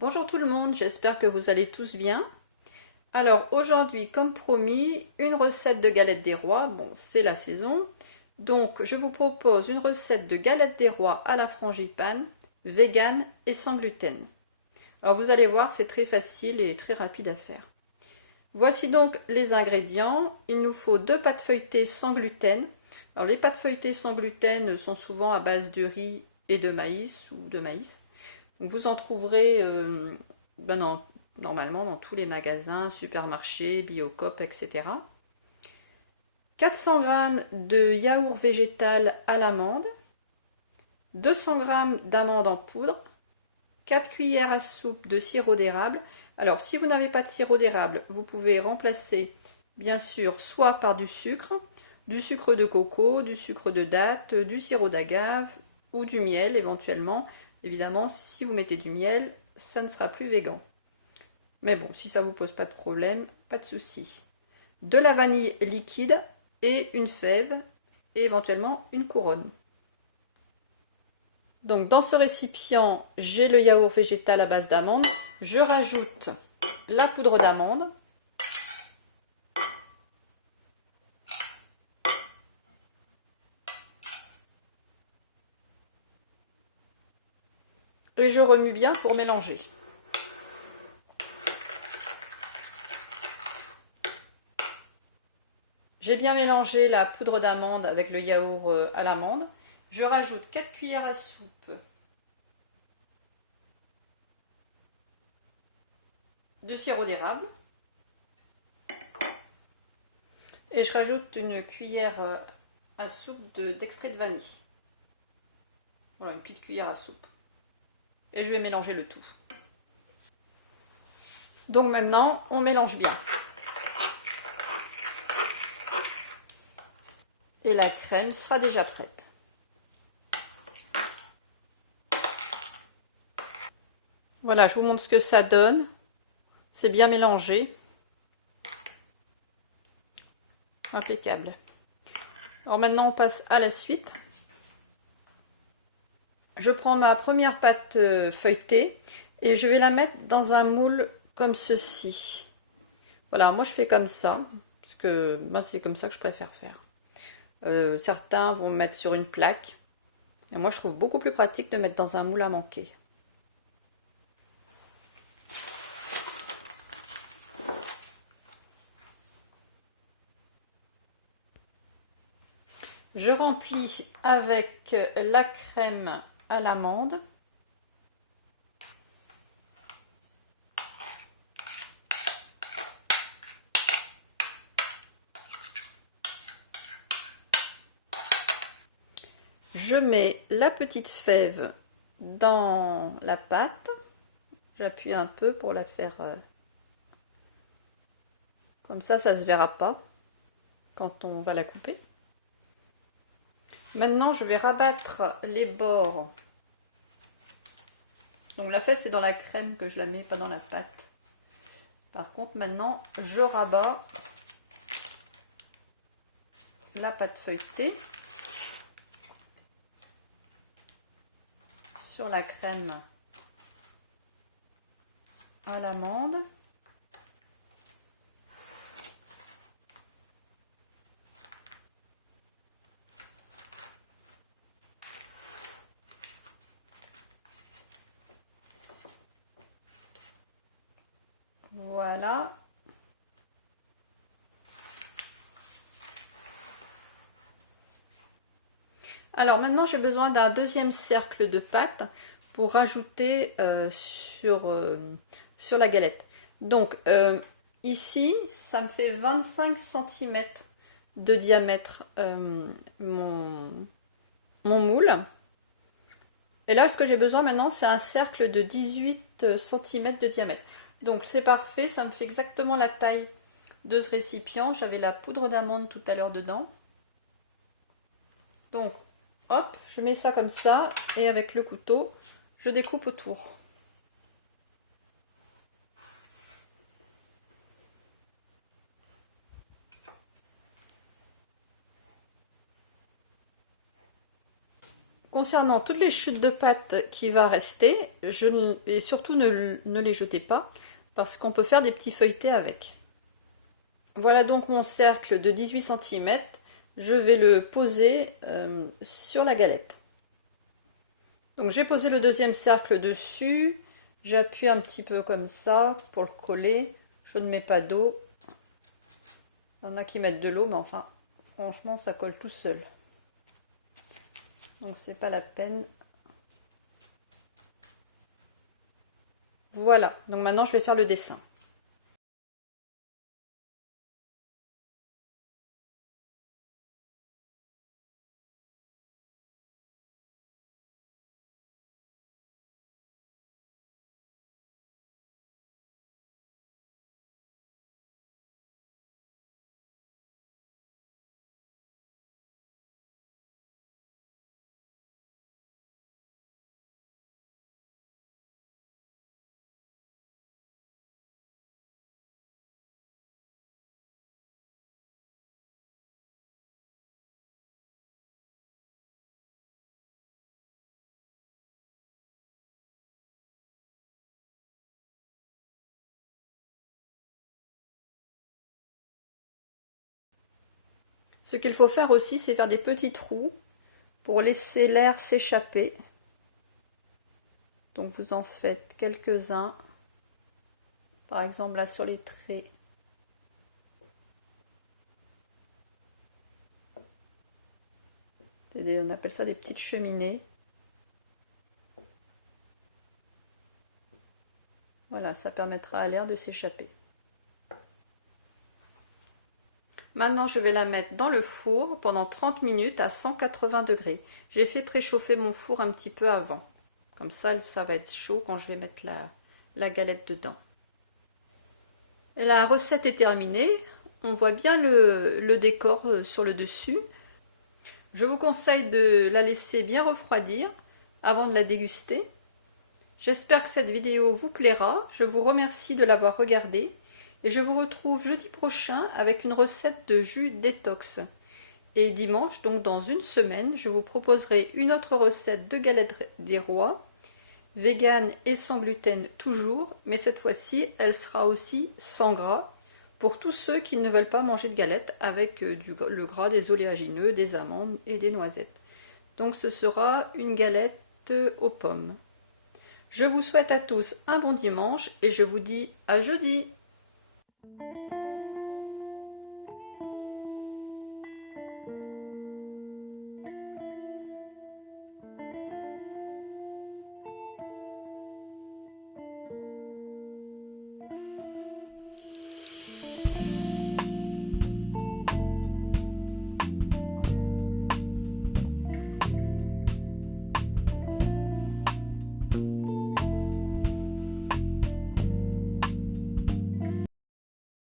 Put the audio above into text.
Bonjour tout le monde, j'espère que vous allez tous bien. Alors aujourd'hui, comme promis, une recette de galettes des rois. Bon, c'est la saison. Donc je vous propose une recette de galettes des rois à la frangipane, vegan et sans gluten. Alors vous allez voir, c'est très facile et très rapide à faire. Voici donc les ingrédients. Il nous faut 2 pâtes feuilletées sans gluten. Alors les pâtes feuilletées sans gluten sont souvent à base de riz et de maïs ou de maïs. Donc vous en trouverez normalement dans tous les magasins, supermarchés, Biocoop, etc. 400 g de yaourt végétal à l'amande, 200 g d'amandes en poudre, 4 cuillères à soupe de sirop d'érable. Alors si vous n'avez pas de sirop d'érable, vous pouvez remplacer bien sûr soit par du sucre de coco, du sucre de datte, du sirop d'agave ou du miel éventuellement. Évidemment, si vous mettez du miel, ça ne sera plus végan. Mais bon, si ça ne vous pose pas de problème, pas de souci. De la vanille liquide et une fève et éventuellement une couronne. Donc dans ce récipient, j'ai le yaourt végétal à base d'amande. Je rajoute la poudre d'amande. Et je remue bien pour mélanger. J'ai bien mélangé la poudre d'amande avec le yaourt à l'amande. Je rajoute 4 cuillères à soupe de sirop d'érable. Et je rajoute une cuillère à soupe d'extrait de vanille. Voilà, une petite cuillère à soupe. Et je vais mélanger le tout. Donc maintenant, on mélange bien. Et la crème sera déjà prête. Voilà, je vous montre ce que ça donne. C'est bien mélangé. Impeccable. Alors maintenant, on passe à la suite. Je prends ma première pâte feuilletée et je vais la mettre dans un moule comme ceci. Voilà, moi je fais comme ça, parce que moi c'est comme ça que je préfère faire. Certains vont mettre sur une plaque. Et moi je trouve beaucoup plus pratique de mettre dans un moule à manquer. Je remplis avec la crème à l'amande. Je mets la petite fève dans la pâte. J'appuie un peu pour la faire comme ça se verra pas quand on va la couper. Maintenant, je vais rabattre les bords. Donc la fève, c'est dans la crème que je la mets, pas dans la pâte. Par contre, maintenant, je rabats la pâte feuilletée sur la crème à l'amande. Voilà. Alors maintenant, j'ai besoin d'un deuxième cercle de pâte pour rajouter sur la galette. Donc ici, ça me fait 25 cm de diamètre mon moule. Et là, ce que j'ai besoin maintenant, c'est un cercle de 18 cm de diamètre. Donc c'est parfait, ça me fait exactement la taille de ce récipient. J'avais la poudre d'amande tout à l'heure dedans. Donc hop, je mets ça comme ça et avec le couteau, je découpe autour. Concernant toutes les chutes de pâte qui va rester, et surtout ne les jetez pas, parce qu'on peut faire des petits feuilletés avec. Voilà donc mon cercle de 18 cm. Je vais le poser sur la galette. Donc j'ai posé le deuxième cercle dessus. J'appuie un petit peu comme ça pour le coller. Je ne mets pas d'eau. Il y en a qui mettent de l'eau, mais enfin, franchement, ça colle tout seul. Donc c'est pas la peine. Voilà, donc maintenant je vais faire le dessin. Ce qu'il faut faire aussi, c'est faire des petits trous pour laisser l'air s'échapper. Donc vous en faites quelques-uns. Par exemple là sur les traits. On appelle ça des petites cheminées. Voilà, ça permettra à l'air de s'échapper. Maintenant, je vais la mettre dans le four pendant 30 minutes à 180 degrés. J'ai fait préchauffer mon four un petit peu avant. Comme ça va être chaud quand je vais mettre la galette dedans. Et la recette est terminée. On voit bien le décor sur le dessus. Je vous conseille de la laisser bien refroidir avant de la déguster. J'espère que cette vidéo vous plaira. Je vous remercie de l'avoir regardée. Et je vous retrouve jeudi prochain avec une recette de jus détox. Et dimanche, donc dans une semaine, je vous proposerai une autre recette de galettes des rois, vegan et sans gluten toujours, mais cette fois-ci, elle sera aussi sans gras pour tous ceux qui ne veulent pas manger de galettes avec le gras des oléagineux, des amandes et des noisettes. Donc ce sera une galette aux pommes. Je vous souhaite à tous un bon dimanche et je vous dis à jeudi.